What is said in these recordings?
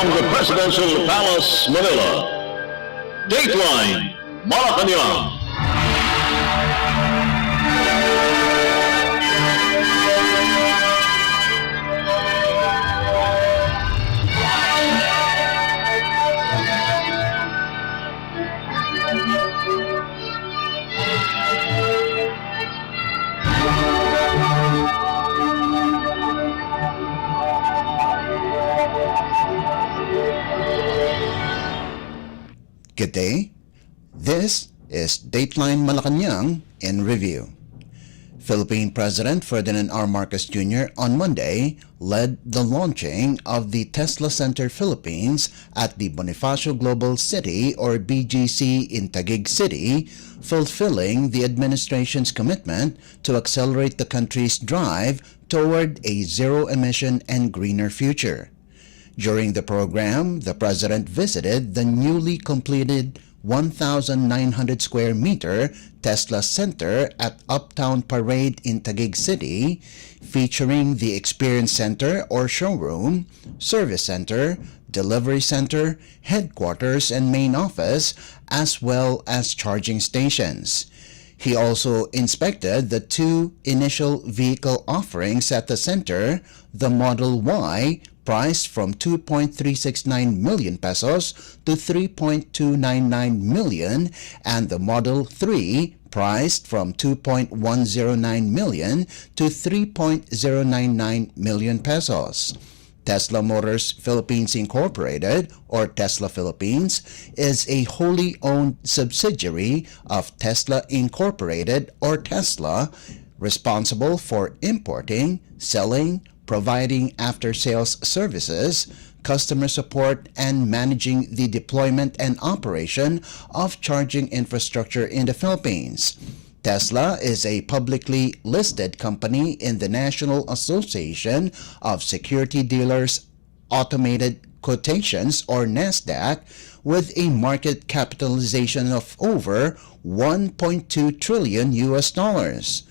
from the Presidential Palace, Manila, Dateline Malacañang. Good day. This is Dateline Malacañang in review. Philippine President Ferdinand R. Marcos Jr. on Monday led the launching of the Tesla Center Philippines at the Bonifacio Global City or BGC in Taguig City, fulfilling the administration's commitment to accelerate the country's drive toward a zero-emission and greener future. During the program, the President visited the newly completed 1,900 square meter Tesla Center at Uptown Parade in Taguig City, featuring the Experience Center or showroom, Service Center, Delivery Center, Headquarters and Main Office, as well as charging stations. He also inspected the two initial vehicle offerings at the center, the Model Y, priced from 2.369 million pesos to 3.299 million, and the Model 3 priced from 2.109 million to 3.099 million pesos. Tesla Motors Philippines Incorporated, or Tesla Philippines, is a wholly owned subsidiary of Tesla Incorporated, or Tesla, responsible for importing, selling, providing after-sales services, customer support, and managing the deployment and operation of charging infrastructure in the Philippines. Tesla is a publicly listed company in the National Association of Security Dealers Automated Quotations, or NASDAQ, with a market capitalization of over 1.2 trillion US dollars.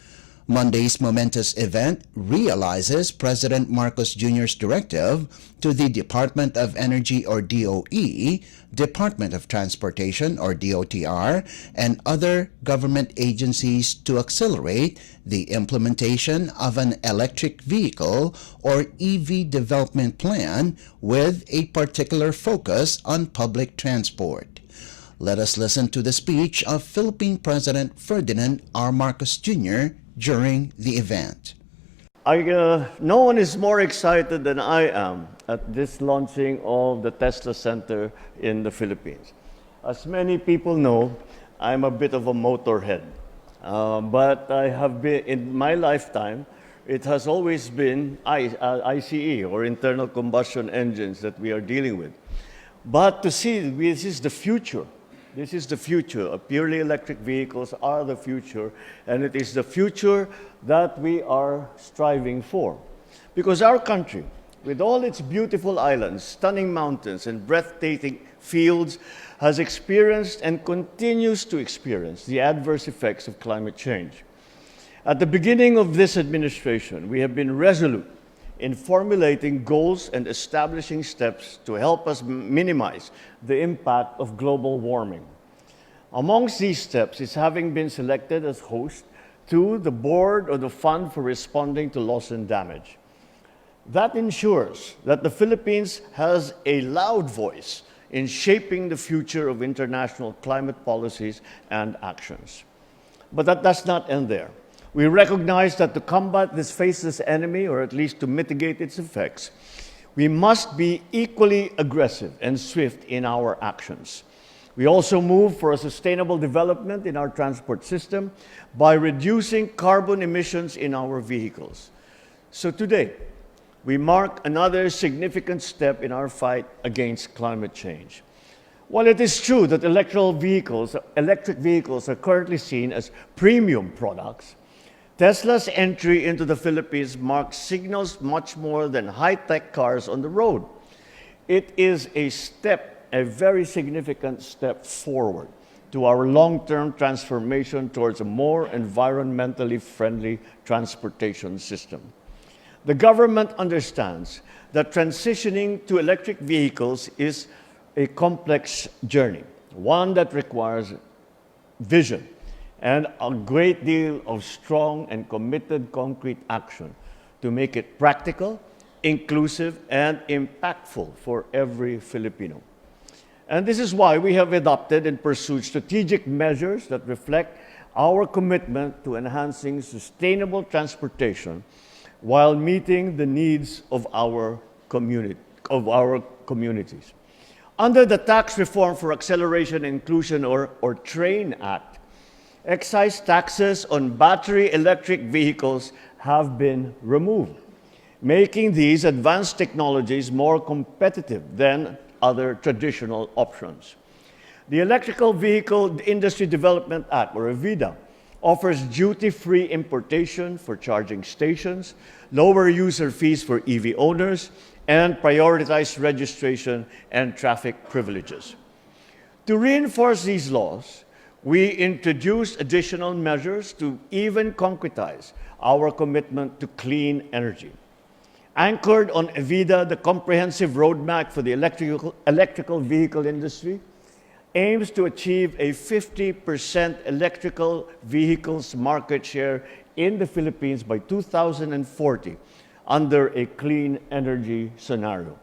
Monday's momentous event realizes President Marcos Jr.'s directive to the Department of Energy, or DOE, Department of Transportation, or DOTR, and other government agencies to accelerate the implementation of an electric vehicle, or EV development plan, with a particular focus on public transport. Let us listen to the speech of Philippine President R. Marcos Jr. during the event. No one is more excited than I am at this launching of the Tesla Center in the Philippines. As many people know, I'm a bit of a motorhead, but I have been, in my lifetime, it has always been ICE, or internal combustion engines, that we are dealing with. But to see, this is the future. This is the future. Purely electric vehicles are the future, and it is the future that we are striving for. Because our country, with all its beautiful islands, stunning mountains, and breathtaking fields, has experienced and continues to experience the adverse effects of climate change. At the beginning of this administration, we have been resolute in formulating goals and establishing steps to help us minimize the impact of global warming. Amongst these steps is having been selected as host to the board of the Fund for Responding to Loss and Damage. That ensures that the Philippines has a loud voice in shaping the future of international climate policies and actions. But that does not end there. We recognize that to combat this faceless enemy, or at least to mitigate its effects, we must be equally aggressive and swift in our actions. We also move for a sustainable development in our transport system by reducing carbon emissions in our vehicles. So today, we mark another significant step in our fight against climate change. While it is true that electric vehicles are currently seen as premium products, Tesla's entry into the Philippines signals much more than high-tech cars on the road. It is a very significant step forward to our long-term transformation towards a more environmentally friendly transportation system. The government understands that transitioning to electric vehicles is a complex journey, one that requires vision and a great deal of strong and committed concrete action to make it practical, inclusive, and impactful for every Filipino. And this is why we have adopted and pursued strategic measures that reflect our commitment to enhancing sustainable transportation while meeting the needs of our communities. Under the Tax Reform for Acceleration and Inclusion, or TRAIN Act, excise taxes on battery electric vehicles have been removed, making these advanced technologies more competitive than other traditional options. The Electrical Vehicle Industry Development Act, or EVIDA, offers duty-free importation for charging stations, lower user fees for EV owners, and prioritized registration and traffic privileges. To reinforce these laws, we introduced additional measures to even concretize our commitment to clean energy. Anchored on EVIDA, the comprehensive roadmap for the electrical vehicle industry aims to achieve a 50% electrical vehicles market share in the Philippines by 2040 under a clean energy scenario.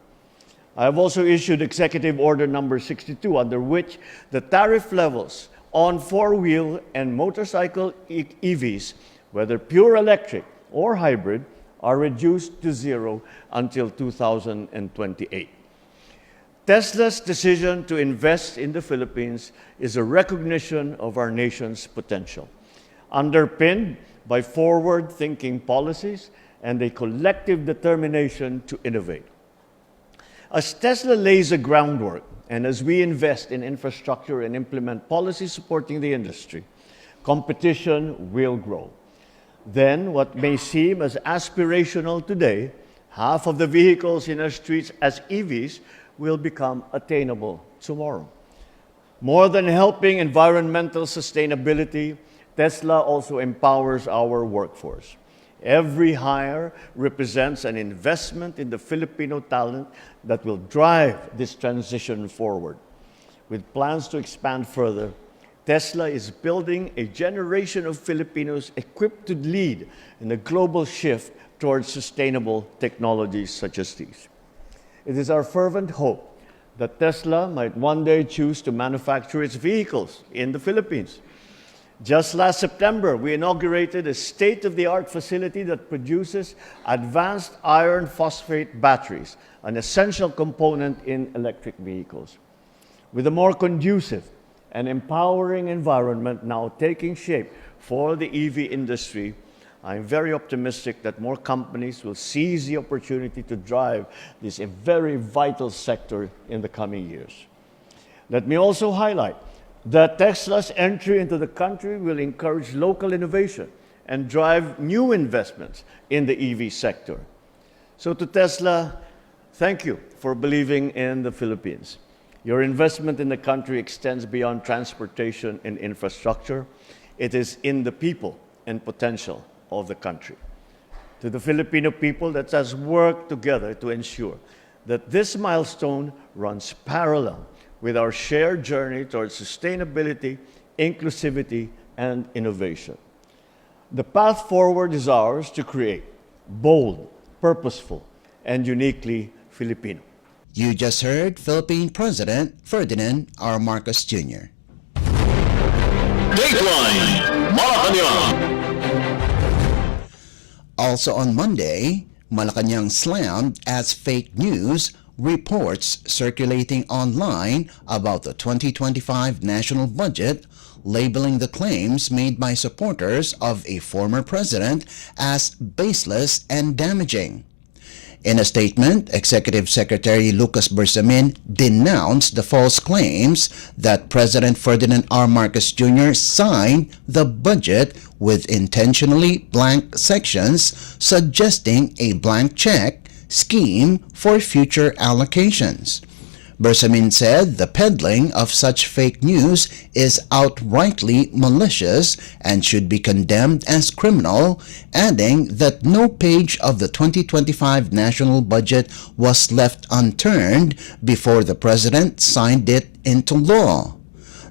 I have also issued Executive Order number 62, under which the tariff levels on four-wheel and motorcycle EVs, whether pure electric or hybrid, are reduced to zero until 2028. Tesla's decision to invest in the Philippines is a recognition of our nation's potential, underpinned by forward-thinking policies and a collective determination to innovate. As Tesla lays the groundwork and as we invest in infrastructure and implement policies supporting the industry, competition will grow. Then what may seem as aspirational today, half of the vehicles in our streets as EVs, will become attainable tomorrow. More than helping environmental sustainability, Tesla also empowers our workforce. Every hire represents an investment in the Filipino talent that will drive this transition forward. With plans to expand further, Tesla is building a generation of Filipinos equipped to lead in the global shift towards sustainable technologies such as these. It is our fervent hope that Tesla might one day choose to manufacture its vehicles in the Philippines. Just last September, we inaugurated a state-of-the-art facility that produces advanced iron phosphate batteries, an essential component in electric vehicles. With a more conducive and empowering environment now taking shape for the EV industry, I'm very optimistic that more companies will seize the opportunity to drive this very vital sector in the coming years. Let me also highlight that Tesla's entry into the country will encourage local innovation and drive new investments in the EV sector. So to Tesla, thank you for believing in the Philippines. Your investment in the country extends beyond transportation and infrastructure. It is in the people and potential of the country. To the Filipino people, let us work together to ensure that this milestone runs parallel with our shared journey towards sustainability, inclusivity, and innovation. The path forward is ours to create bold, purposeful, and uniquely Filipino. You just heard Philippine President Ferdinand R. Marcos Jr. Dateline Malacañang. Also on Monday, Malacañang slammed as fake news reports circulating online about the 2025 national budget, labeling the claims made by supporters of a former president as baseless and damaging. In a statement, Executive Secretary Lucas Bersamin denounced the false claims that President Ferdinand R. Marcos Jr. signed the budget with intentionally blank sections, suggesting a blank check scheme for future allocations. Bersamin said the peddling of such fake news is outrightly malicious and should be condemned as criminal, adding that no page of the 2025 national budget was left unturned before the president signed it into law.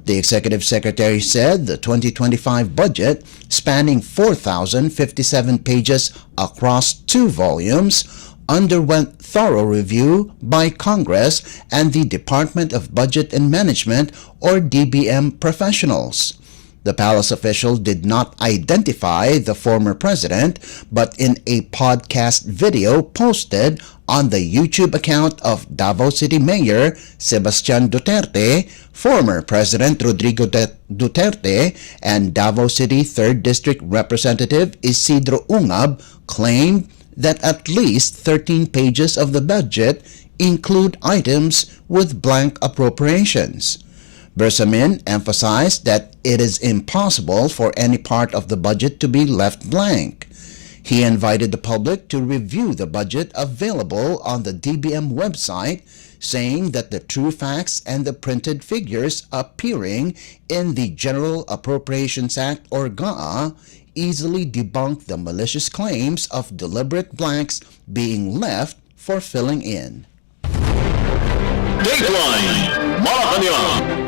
The executive secretary said the 2025 budget, spanning 4,057 pages across 2 volumes, underwent thorough review by Congress and the Department of Budget and Management, or DBM, professionals. The palace official did not identify the former president, but in a podcast video posted on the YouTube account of Davao City Mayor Sebastian Duterte, former President Rodrigo Duterte, and Davao City 3rd District Representative Isidro Ungab claimed that at least 13 pages of the budget include items with blank appropriations. Bersamin emphasized that it is impossible for any part of the budget to be left blank. He invited the public to review the budget available on the DBM website, saying that the true facts and the printed figures appearing in the General Appropriations Act, or GAA, easily debunk the malicious claims of deliberate blanks being left for filling in. Dateline Malacañang.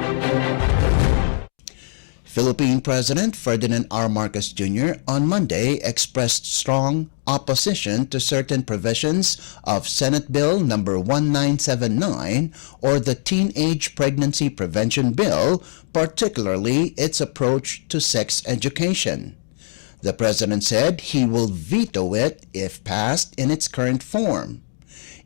Philippine President Ferdinand R. Marcos Jr. on Monday expressed strong opposition to certain provisions of Senate Bill No. 1979, or the Teenage Pregnancy Prevention Bill, particularly its approach to sex education. The president said he will veto it if passed in its current form.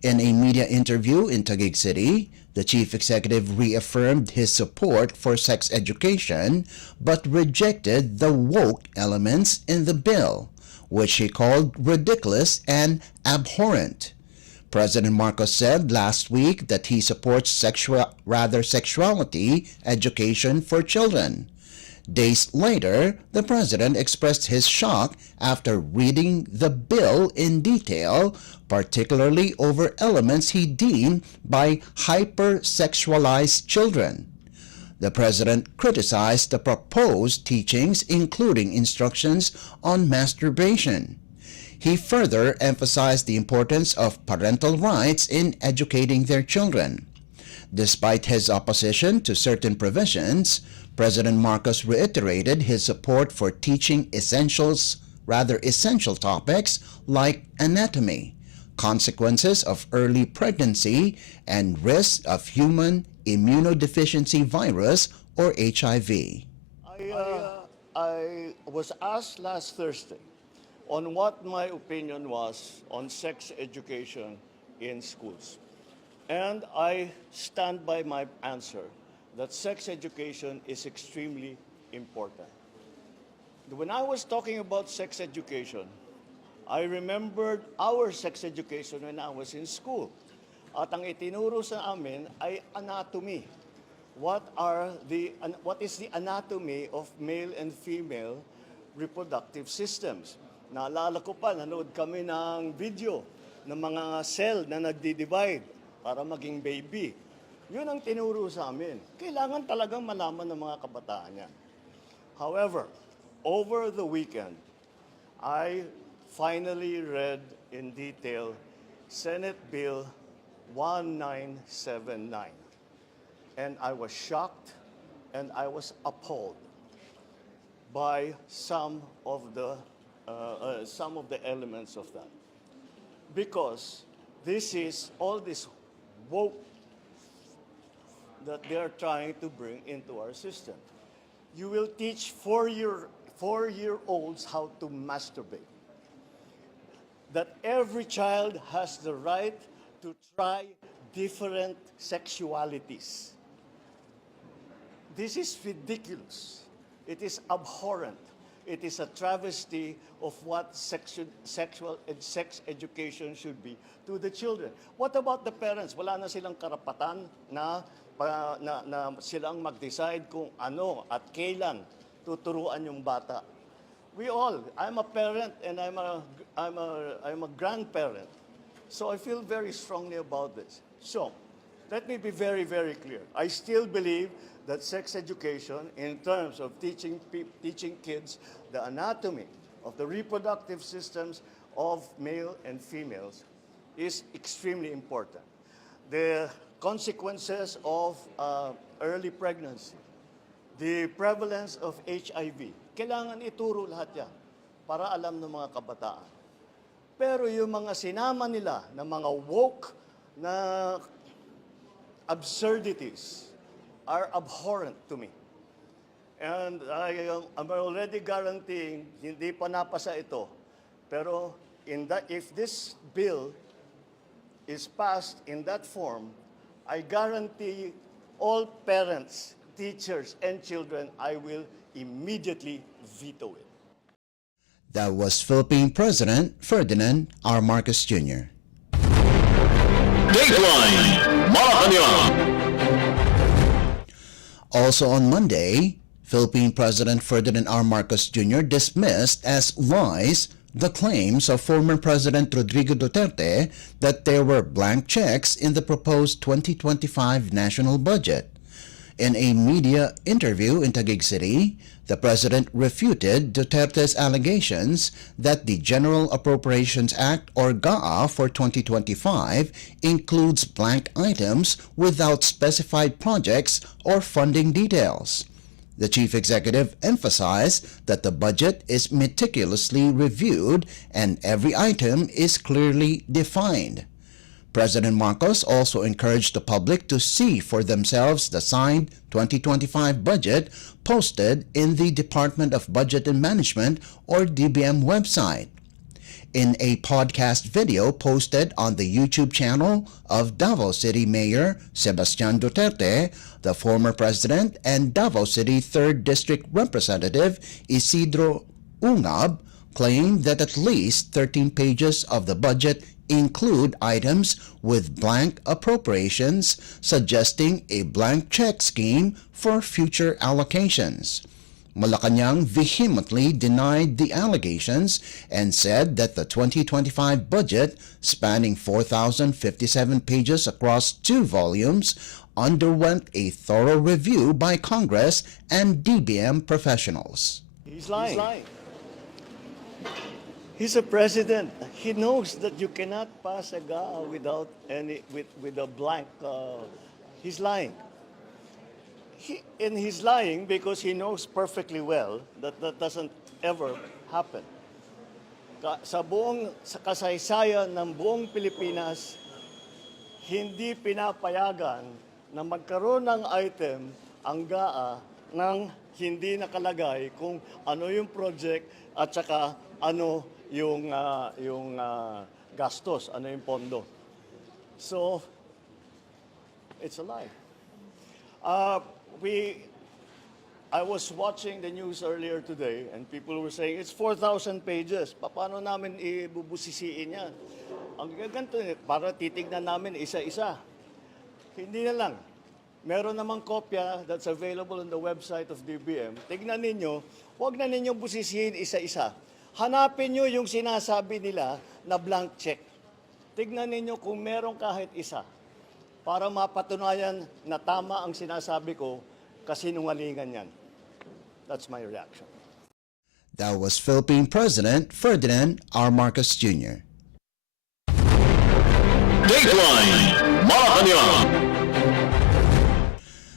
In a media interview in Taguig City, the chief executive reaffirmed his support for sex education but rejected the woke elements in the bill, which he called ridiculous and abhorrent. President Marcos said last week that he supports sexuality education for children. Days later, the president expressed his shock after reading the bill in detail, particularly over elements he deemed by hypersexualized children. The president criticized the proposed teachings, including instructions on masturbation. He further emphasized the importance of parental rights in educating their children. Despite his opposition to certain provisions, President Marcos reiterated his support for teaching essential topics like anatomy, consequences of early pregnancy, and risks of human immunodeficiency virus, or HIV. I was asked last Thursday on what my opinion was on sex education in schools. And I stand by my answer that sex education is extremely important. When I was talking about sex education, I remembered our sex education when I was in school. At ang itinuro sa amin ay anatomy. What is the anatomy of male and female reproductive systems? Naalala ko pa, nanood kami ng video ng mga cell na nagdi-divide para maging baby. Yun ang tinuro sa amin. Kailangan talagang malaman ng mga kabataan yan. However, over the weekend, I finally read in detail Senate Bill 1979. And I was shocked and I was appalled by some of the elements of that. Because this is all this woke that they are trying to bring into our system. You will teach four-year-olds how to masturbate. That every child has the right to try different sexualities. This is ridiculous. It is abhorrent. It is a travesty of what sex education should be to the children. What about the parents? Wala na silang karapatan na silang mag-decide kung ano at kailan tuturuan yung bata. I'm a parent and I'm a grandparent. So I feel very strongly about this. So, Let me be very, very clear. I still believe that sex education, in terms of teaching kids the anatomy of the reproductive systems of male and females, is extremely important. The consequences of early pregnancy, the prevalence of HIV, kailangan ituro lahat yan para alam ng mga kabataan. Pero yung mga sinama nila na mga woke na absurdities are abhorrent to me. And I'm already guaranteeing, hindi pa napasa ito, pero if this bill is passed in that form, I guarantee all parents, teachers, and children, I will immediately veto it. That was Philippine President Ferdinand R. Marcos Jr. Dateline Malacañang. Also on Monday, Philippine President Ferdinand R. Marcos Jr. dismissed as lies the claims of former President Rodrigo Duterte that there were blank checks in the proposed 2025 national budget. In a media interview in Taguig City, the president refuted Duterte's allegations that the General Appropriations Act or GAA for 2025 includes blank items without specified projects or funding details. The chief executive emphasized that the budget is meticulously reviewed and every item is clearly defined. President Marcos also encouraged the public to see for themselves the signed 2025 budget posted in the Department of Budget and Management or DBM website. In a podcast video posted on the YouTube channel of Davao City Mayor Sebastian Duterte, the former president and Davao City 3rd District Representative Isidro Ungab claimed that at least 13 pages of the budget include items with blank appropriations, suggesting a blank check scheme for future allocations. Malacañang vehemently denied the allegations and said that the 2025 budget, spanning 4,057 pages across 2 volumes, underwent a thorough review by Congress and DBM professionals. He's lying. He's a president. He knows that you cannot pass a GAA without with a blank. He's lying. He's lying because he knows perfectly well that that doesn't ever happen. Sa kasaysayan ng buong Pilipinas, hindi pinapayagan na magkaroon ng item ang GAA nang hindi nakalagay kung ano yung project at saka ano yung gastos, ano yung pondo. So, it's a lie. I was watching the news earlier today and people were saying, it's 4,000 pages. Paano namin ibubusisiin yan? Ang ganito, para titignan namin isa-isa. Hindi na lang. Meron namang kopya that's available on the website of DBM. Tignan ninyo, huwag na ninyong busisihin isa-isa. Hanapin nyo yung sinasabi nila na blank check. Tignan ninyo kung meron kahit isa para mapatunayan na tama ang sinasabi ko kasi nungalingan yan. That's my reaction. That was Philippine President Ferdinand R. Marcos Jr. Dateline Malacañang.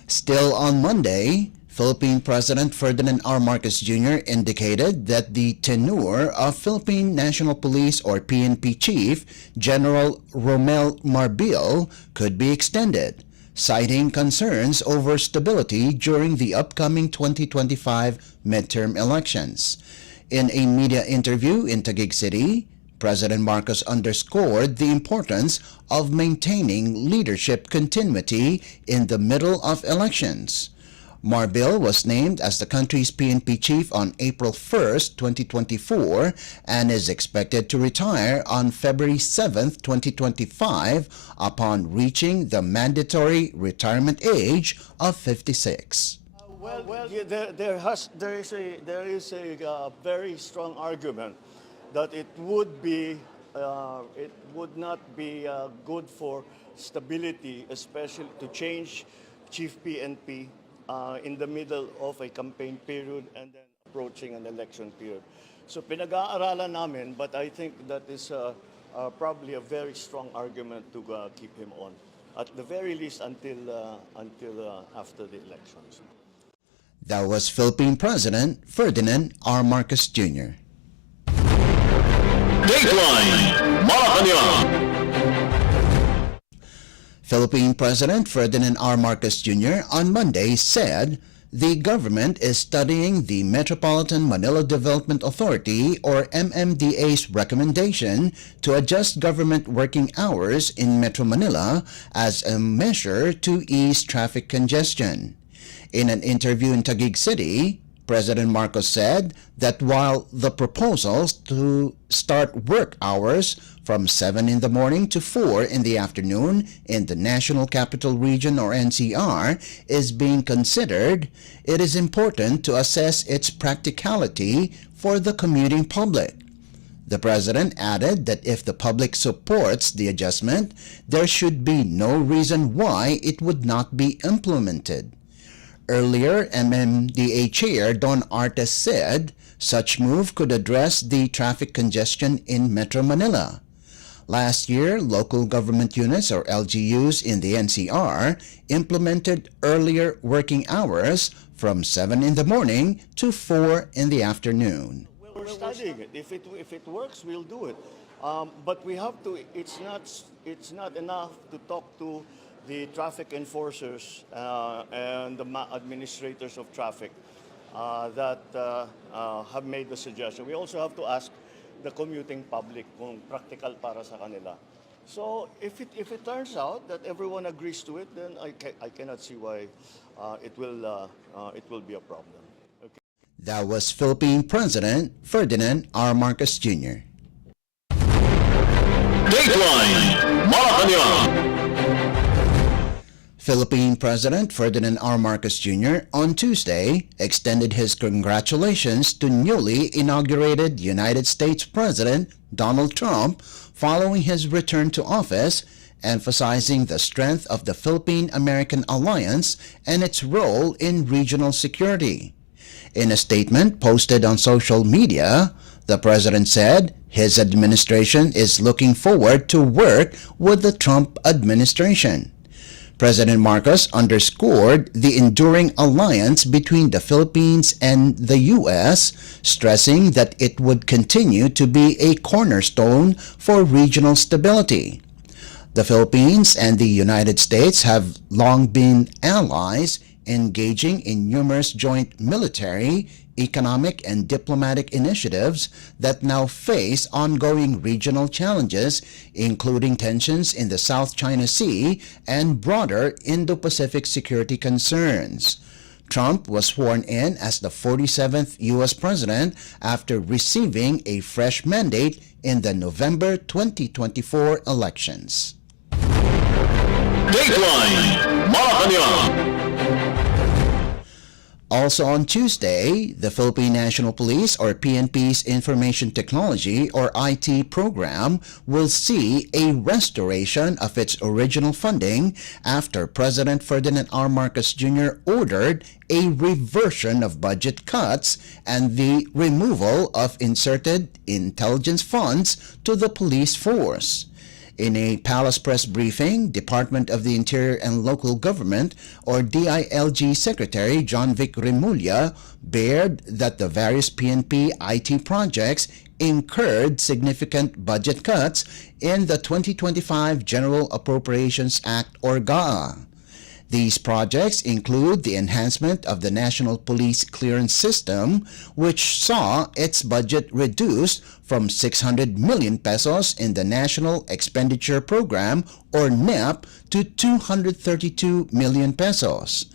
Still on Monday, Philippine President Ferdinand R. Marcos Jr. indicated that the tenure of Philippine National Police or PNP Chief General Romel Marbil could be extended, citing concerns over stability during the upcoming 2025 midterm elections. In a media interview in Taguig City, President Marcos underscored the importance of maintaining leadership continuity in the middle of elections. Marbil was named as the country's PNP chief on April 1st, 2024, and is expected to retire on February 7th, 2025, upon reaching the mandatory retirement age of 56. There is a very strong argument that it would be it would not be good for stability, especially to change Chief PNP in the middle of a campaign period and then approaching an election period. So pinag-aaralan namin, but I think that is probably a very strong argument to keep him on, at the very least until after the elections. That was Philippine President Ferdinand R. Marcos Jr. Dateline Malacañang. Philippine President Ferdinand R. Marcos Jr. on Monday said the government is studying the Metropolitan Manila Development Authority or MMDA's recommendation to adjust government working hours in Metro Manila as a measure to ease traffic congestion. In an interview in Taguig City, President Marcos said that while the proposals to start work hours from 7 in the morning to 4 in the afternoon in the National Capital Region or NCR is being considered, it is important to assess its practicality for the commuting public. The President added that if the public supports the adjustment, there should be no reason why it would not be implemented. Earlier, MMDA Chair Don Artes said such move could address the traffic congestion in Metro Manila. Last year, local government units or LGUs in the NCR implemented earlier working hours from 7 in the morning to 4 in the afternoon. We're studying it. If it works, we'll do it. But we have to. It's not enough to talk to the traffic enforcers and the administrators of traffic that have made the suggestion. We also have to ask the commuting public kung practical para sa kanila. So if it turns out that everyone agrees to it, then I cannot see why it will be a problem. Okay. That was Philippine President Ferdinand R. Marcos Jr. Dateline Malacañang. Philippine President Ferdinand R. Marcos Jr. on Tuesday extended his congratulations to newly inaugurated United States President Donald Trump following his return to office, emphasizing the strength of the Philippine-American alliance and its role in regional security. In a statement posted on social media, the President said his administration is looking forward to work with the Trump administration. President Marcos underscored the enduring alliance between the Philippines and the U.S., stressing that it would continue to be a cornerstone for regional stability. The Philippines and the United States have long been allies, engaging in numerous joint military, economic, and diplomatic initiatives that now face ongoing regional challenges, including tensions in the South China Sea and broader Indo-Pacific security concerns. Trump was sworn in as the 47th U.S. President after receiving a fresh mandate in the November 2024 elections. Dateline Malacañang. Also on Tuesday, the Philippine National Police or PNP's Information Technology or IT program will see a restoration of its original funding after President Ferdinand R. Marcos Jr. ordered a reversion of budget cuts and the removal of inserted intelligence funds to the police force. In a Palace Press briefing, Department of the Interior and Local Government or DILG Secretary John Vic Remulla bared that the various PNP IT projects incurred significant budget cuts in the 2025 General Appropriations Act or GAA. These projects include the enhancement of the National Police Clearance System, which saw its budget reduced from 600 million pesos in the National Expenditure Program or NEP to 232 million pesos.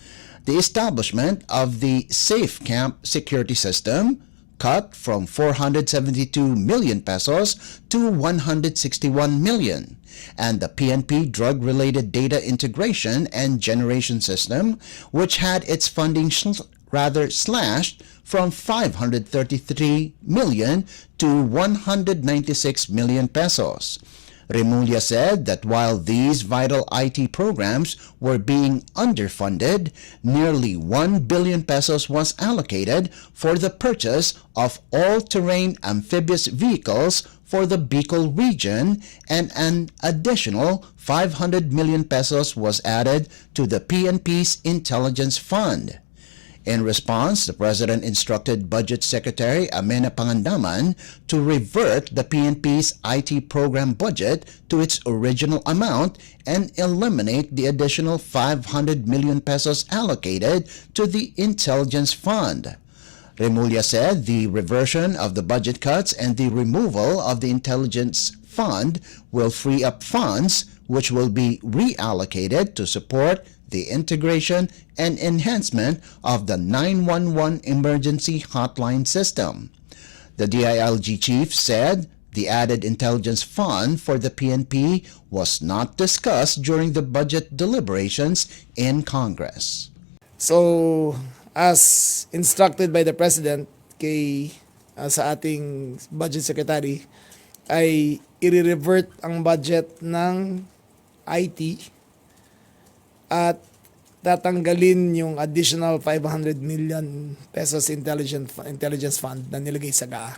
The establishment of the Safe Camp Security System, cut from 472 million pesos to 161 million. And the PNP Drug-Related Data Integration and Generation System, which had its funding slashed from 533 million to 196 million pesos. Remulla said that while these vital IT programs were being underfunded, nearly 1 billion pesos was allocated for the purchase of all-terrain amphibious vehicles for the Bicol region, and an additional 500 million pesos was added to the PNP's Intelligence Fund. In response, the President instructed Budget Secretary Amena Pangandaman to revert the PNP's IT program budget to its original amount and eliminate the additional 500 million pesos allocated to the Intelligence Fund. Remulla said the reversion of the budget cuts and the removal of the Intelligence Fund will free up funds which will be reallocated to support the integration and enhancement of the 911 emergency hotline system. The DILG chief said the added intelligence fund for the PNP was not discussed during the budget deliberations in Congress. So, as instructed by the President sa ating Budget Secretary, ay i-revert ang budget ng IT at tatanggalin yung additional 500 million pesos intelligence fund na nilagay sa GAA.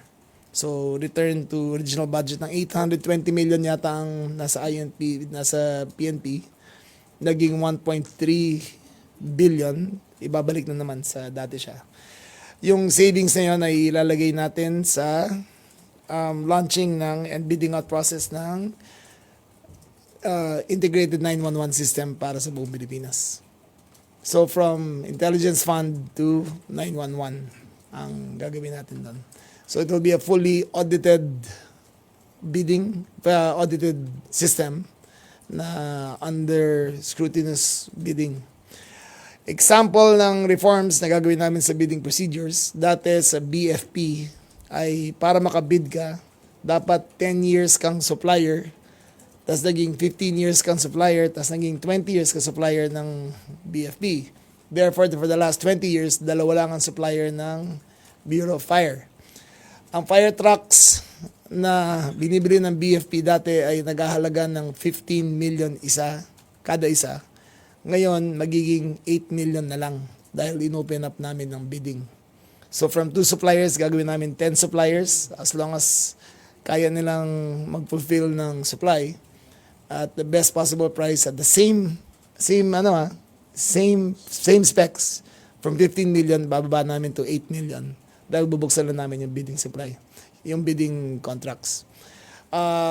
So, return to original budget ng 820 million yata ang nasa PNP, naging 1.3 billion, ibabalik na naman sa dati siya. Yung savings na yun ay ilalagay natin sa launching ng and bidding out process ng integrated 911 system para sa buong Pilipinas. So from intelligence fund to 911 ang gagawin natin doon. So it will be a fully audited audited system na under scrutinous bidding. Example ng reforms na gagawin namin sa bidding procedures, dati sa BFP ay para makabid ka, dapat 10 years kang supplier, tas naging 15 years kang supplier, tas naging 20 years kang supplier ng BFP. Therefore, for the last 20 years, dalawa lang ang supplier ng Bureau of Fire. Ang fire trucks na binibili ng BFP dati ay naghahalaga ng 15 million kada isa. Ngayon, magiging 8 million na lang dahil inopen up namin ng bidding. So from 2 suppliers, gagawin namin 10 suppliers as long as kaya nilang mag-fulfill ng supply at the best possible price at the same specs. From 15 million, bababa namin to 8 million dahil bubuksan lang namin yung bidding supply, yung bidding contracts.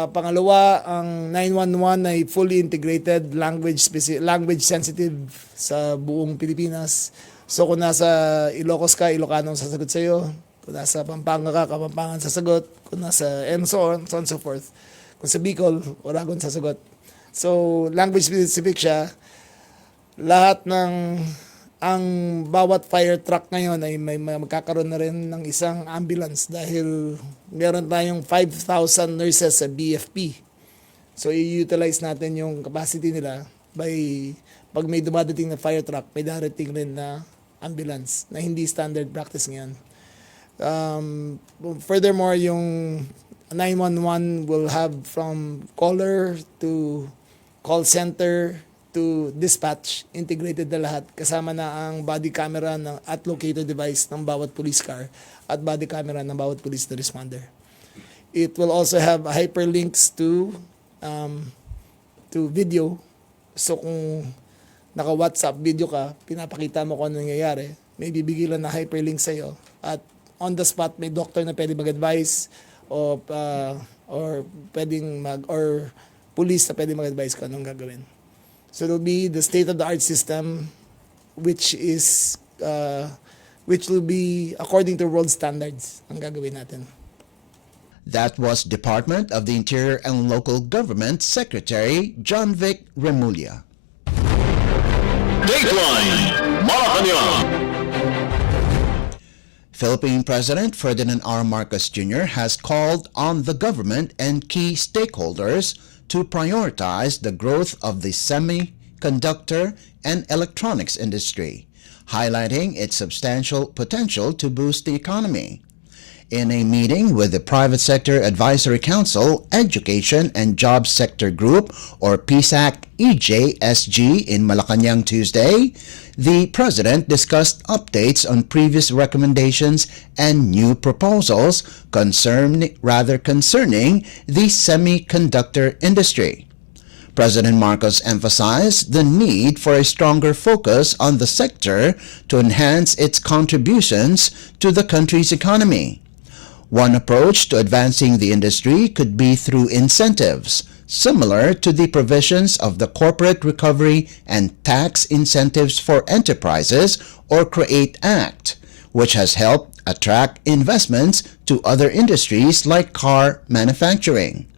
Pangalawa, ang 911 ay fully integrated, language sensitive sa buong Pilipinas. So kung nasa Ilocos ka, Ilocano ang sasagot sa iyo. Kung nasa Pampanga ka, Kapampangan sasagot. Kung nasa and so on and so forth. Kung sa Bicol, Oragon sasagot. So language specific siya. Lahat ng ang bawat fire truck ngayon ay may magkakaroon na rin ng isang ambulance dahil meron tayong 5,000 nurses sa BFP. So i-utilize natin yung capacity nila by pag may dumadating na fire truck, may darating rin na ambulance na hindi standard practice ngayon. Furthermore, yung 911 will have from caller to call center to dispatch, integrated na lahat. Kasama na ang body camera at locator device ng bawat police car at body camera ng bawat police responder. It will also have hyperlinks to video. So kung naka-WhatsApp video ka, pinapakita mo kung ano nangyayari, may bibigay lang na hyperlink sa'yo. At on the spot, may doctor na pwede mag-advise or police na pwede mag-advise kung anong gagawin. So it will be the state-of-the-art system which will be according to world standards ang gagawin natin. That was Department of the Interior and Local Government Secretary John Vic Remulla. Dateline Malacañang. Philippine President Ferdinand R. Marcos Jr. has called on the government and key stakeholders to prioritize the growth of the semiconductor and electronics industry. highlighting its substantial potential to boost the economy. In a meeting with the Private Sector Advisory Council Education and Jobs Sector Group, or PSAC-EJSG, in Malacañang Tuesday, the President discussed updates on previous recommendations and new proposals concerning the semiconductor industry. President Marcos emphasized the need for a stronger focus on the sector to enhance its contributions to the country's economy. One approach to advancing the industry could be through incentives, similar to the provisions of the Corporate Recovery and Tax Incentives for Enterprises, or CREATE Act, which has helped attract investments to other industries like car manufacturing.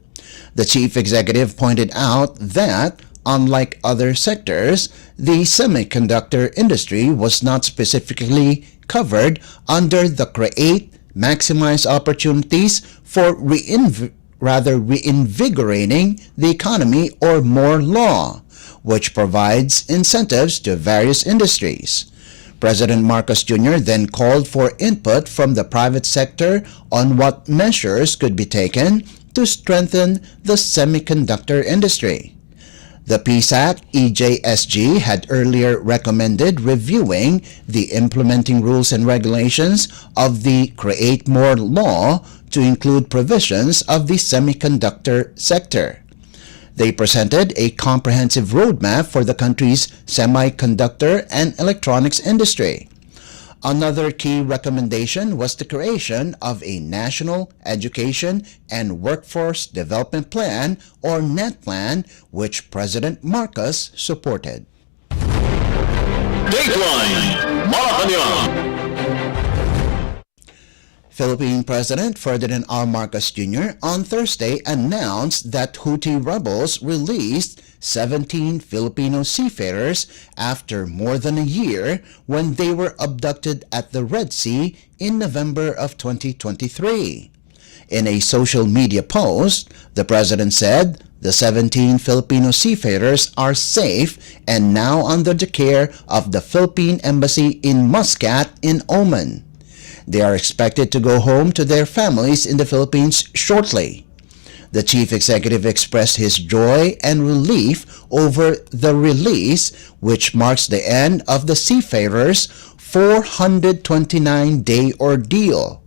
The chief executive pointed out that, unlike other sectors, the semiconductor industry was not specifically covered under the CREATE Maximize Opportunities for reinvigorating the economy, or MORE law, which provides incentives to various industries. President Marcos Jr. then called for input from the private sector on what measures could be taken to strengthen the semiconductor industry. The PSAC-EJSG had earlier recommended reviewing the implementing rules and regulations of the Create More law to include provisions of the semiconductor sector. They presented a comprehensive roadmap for the country's semiconductor and electronics industry. Another key recommendation was the creation of a National Education and Workforce Development Plan, or NET Plan, which President Marcos supported. Dateline Malacañang. Philippine President Ferdinand R. Marcos Jr. on Thursday announced that Houthi rebels released 17 Filipino seafarers after more than a year when they were abducted at the Red Sea in November of 2023. In a social media post, the President said the 17 Filipino seafarers are safe and now under the care of the Philippine Embassy in Muscat in Oman. They are expected to go home to their families in the Philippines shortly. The chief executive expressed his joy and relief over the release, which marks the end of the Seafarers' 429-day ordeal.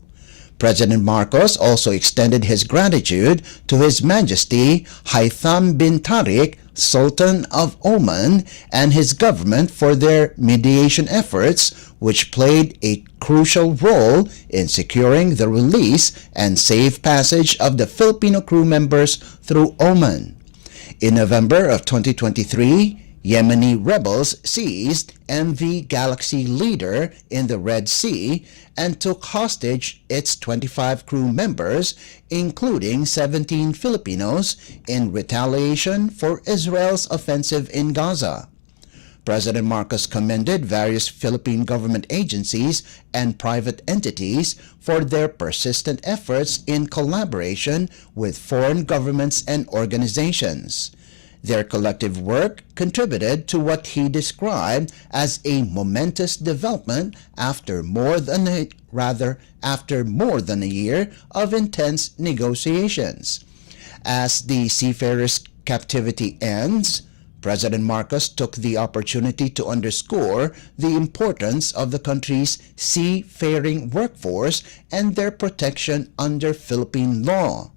President Marcos also extended his gratitude to His Majesty Haitham bin Tariq, Sultan of Oman, and his government for their mediation efforts, which played a crucial role in securing the release and safe passage of the Filipino crew members through Oman. In November of 2023, Yemeni rebels seized MV Galaxy Leader in the Red Sea and took hostage its 25 crew members, including 17 Filipinos, in retaliation for Israel's offensive in Gaza. President Marcos commended various Philippine government agencies and private entities for their persistent efforts in collaboration with foreign governments and organizations. Their collective work contributed to what he described as a momentous development after more than a year of intense negotiations. As the seafarers' captivity ends, President Marcos took the opportunity to underscore the importance of the country's seafaring workforce and their protection under Philippine law.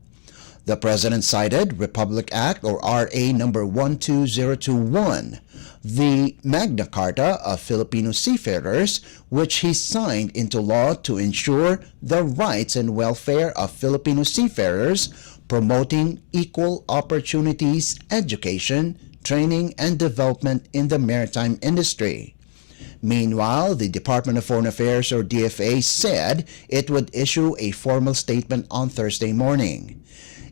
The President cited Republic Act, or RA number 12021, the Magna Carta of Filipino Seafarers, which he signed into law to ensure the rights and welfare of Filipino seafarers, promoting equal opportunities, education, training, and development in the maritime industry. Meanwhile, the Department of Foreign Affairs, or DFA, said it would issue a formal statement on Thursday morning.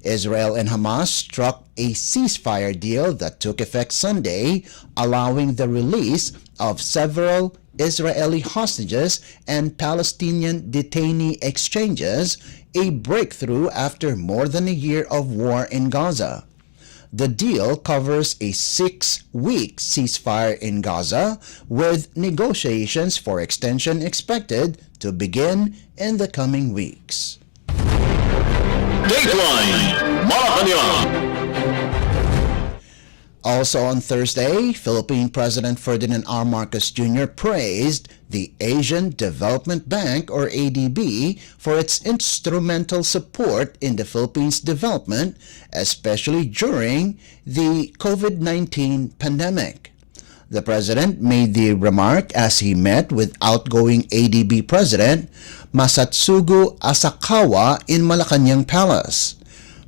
Israel and Hamas struck a ceasefire deal that took effect Sunday, allowing the release of several Israeli hostages and Palestinian detainee exchanges, a breakthrough after more than a year of war in Gaza. The deal covers a 6-week ceasefire in Gaza, with negotiations for extension expected to begin in the coming weeks. Dateline Malacañang. Also on Thursday, Philippine President Ferdinand R. Marcos Jr. praised the Asian Development Bank, or ADB, for its instrumental support in the Philippines' development, especially during the COVID-19 pandemic. The president made the remark as he met with outgoing ADB President Masatsugu Asakawa in Malacañang Palace.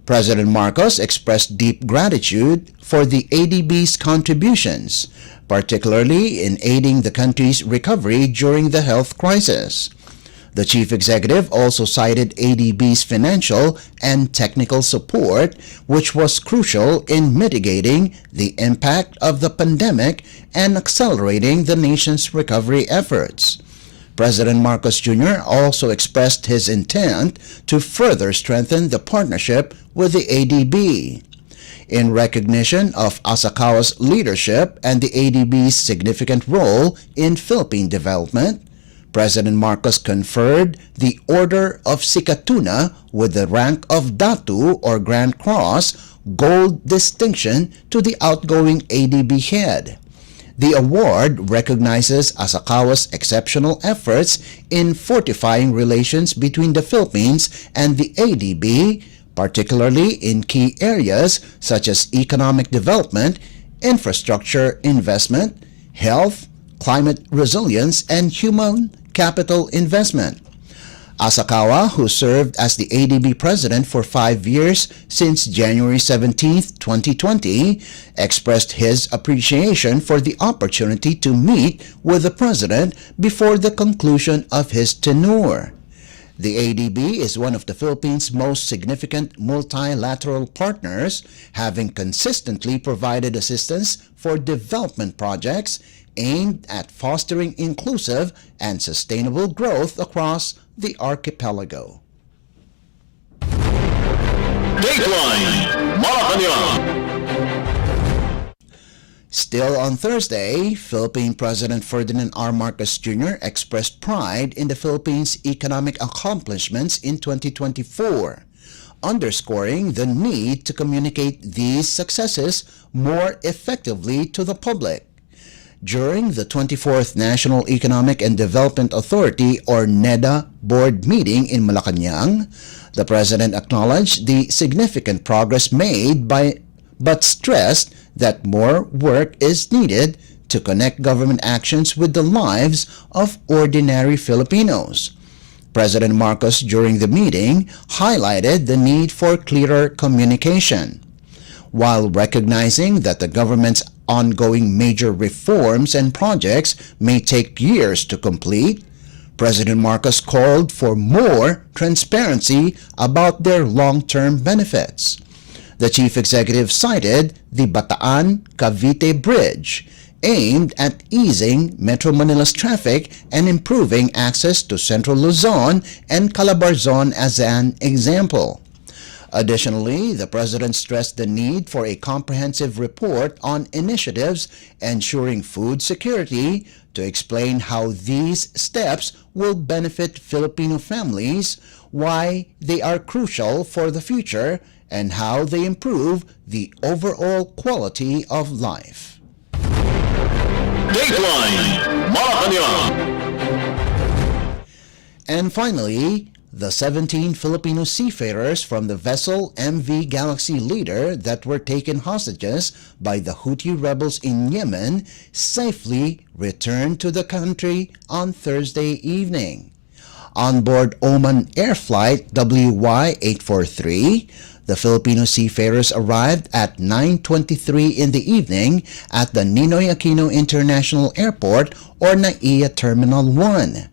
President Marcos expressed deep gratitude for the ADB's contributions, particularly in aiding the country's recovery during the health crisis. The chief executive also cited ADB's financial and technical support, which was crucial in mitigating the impact of the pandemic and accelerating the nation's recovery efforts. President Marcos Jr. also expressed his intent to further strengthen the partnership with the ADB. In recognition of Asakawa's leadership and the ADB's significant role in Philippine development, President Marcos conferred the Order of Sikatuna with the rank of Datu, or Grand Cross, gold distinction to the outgoing ADB head. The award recognizes Asakawa's exceptional efforts in fortifying relations between the Philippines and the ADB, particularly in key areas such as economic development, infrastructure investment, health, climate resilience, and human capital investment. Asakawa, who served as the ADB president for 5 years since January 17, 2020, expressed his appreciation for the opportunity to meet with the president before the conclusion of his tenure. The ADB is one of the Philippines' most significant multilateral partners, having consistently provided assistance for development projects aimed at fostering inclusive and sustainable growth across the archipelago. Dateline Malacañang. Still on Thursday, Philippine President Ferdinand R. Marcos Jr. expressed pride in the Philippines' economic accomplishments in 2024, underscoring the need to communicate these successes more effectively to the public. During the 24th National Economic and Development Authority, or NEDA, board meeting in Malacañang, the President acknowledged the significant progress made but stressed that more work is needed to connect government actions with the lives of ordinary Filipinos. President Marcos, during the meeting, highlighted the need for clearer communication. While recognizing that the government's ongoing major reforms and projects may take years to complete, President Marcos called for more transparency about their long-term benefits. The chief executive cited the Bataan-Cavite Bridge, aimed at easing Metro Manila's traffic and improving access to Central Luzon and Calabarzon as an example. Additionally, the President stressed the need for a comprehensive report on initiatives ensuring food security to explain how these steps will benefit Filipino families, why they are crucial for the future, and how they improve the overall quality of life. Dateline Malacañang. And finally, the 17 Filipino seafarers from the vessel MV Galaxy Leader that were taken hostages by the Houthi rebels in Yemen safely returned to the country on Thursday evening. On board Oman Air Flight WY-843, the Filipino seafarers arrived at 9:23 in the evening at the Ninoy Aquino International Airport, or NAIA Terminal 1.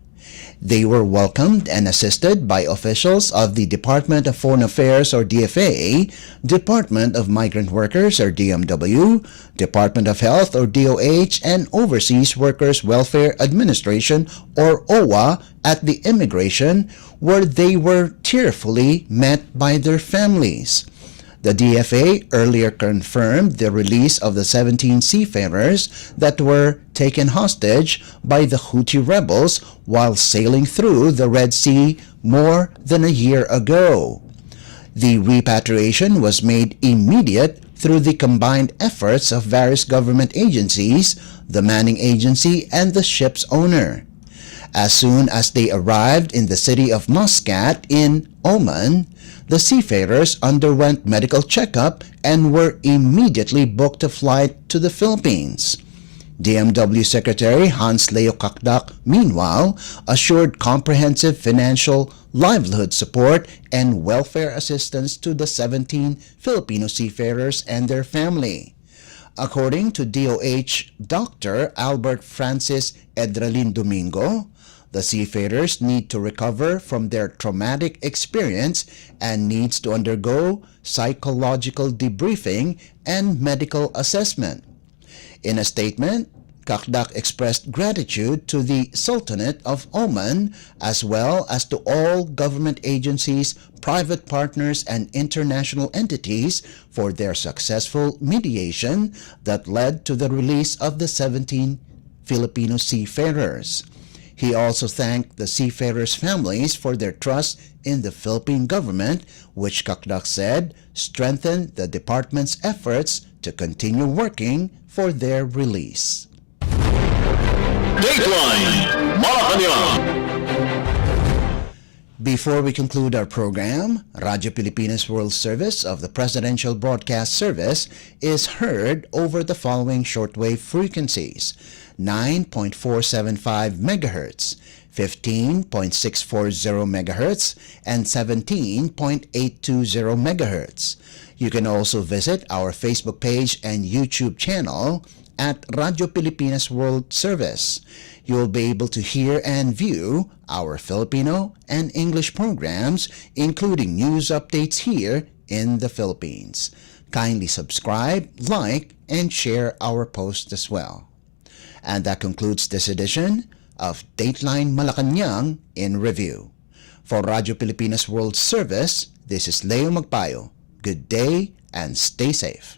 They were welcomed and assisted by officials of the Department of Foreign Affairs, or DFA, Department of Migrant Workers, or DMW, Department of Health, or DOH, and Overseas Workers Welfare Administration, or OWA, at the immigration, where they were tearfully met by their families. The DFA earlier confirmed the release of the 17 seafarers that were taken hostage by the Houthi rebels while sailing through the Red Sea more than a year ago. The repatriation was made immediate through the combined efforts of various government agencies, the manning agency, and the ship's owner. As soon as they arrived in the city of Muscat in Oman, the seafarers underwent medical checkup and were immediately booked a flight to the Philippines. DMW Secretary Hans Leo Kakdak, meanwhile, assured comprehensive financial, livelihood support, and welfare assistance to the 17 Filipino seafarers and their family. According to DOH Dr. Albert Francis Edralin Domingo, the seafarers need to recover from their traumatic experience and needs to undergo psychological debriefing and medical assessment. In a statement, Kakdak expressed gratitude to the Sultanate of Oman as well as to all government agencies, private partners, and international entities for their successful mediation that led to the release of the 17 Filipino seafarers. He also thanked the seafarers' families for their trust in the Philippine government, which Kakdak said strengthened the department's efforts to continue working for their release. Dateline Malacañang. Before we conclude our program, Radyo Pilipinas World Service of the Presidential Broadcast Service is heard over the following shortwave frequencies: 9.475 MHz, 15.640 MHz, and 17.820 MHz. You can also visit our Facebook page and YouTube channel at Radyo Pilipinas World Service. You will be able to hear and view our Filipino and English programs, including news updates here in the Philippines. Kindly subscribe, like, and share our posts as well. And that concludes this edition of Dateline Malacañang in Review. For Radyo Pilipinas World Service, this is Leo Magpayo. Good day and stay safe.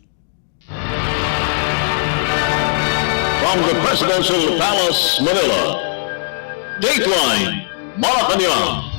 From the Presidential Palace, Manila, Dateline Malacañang.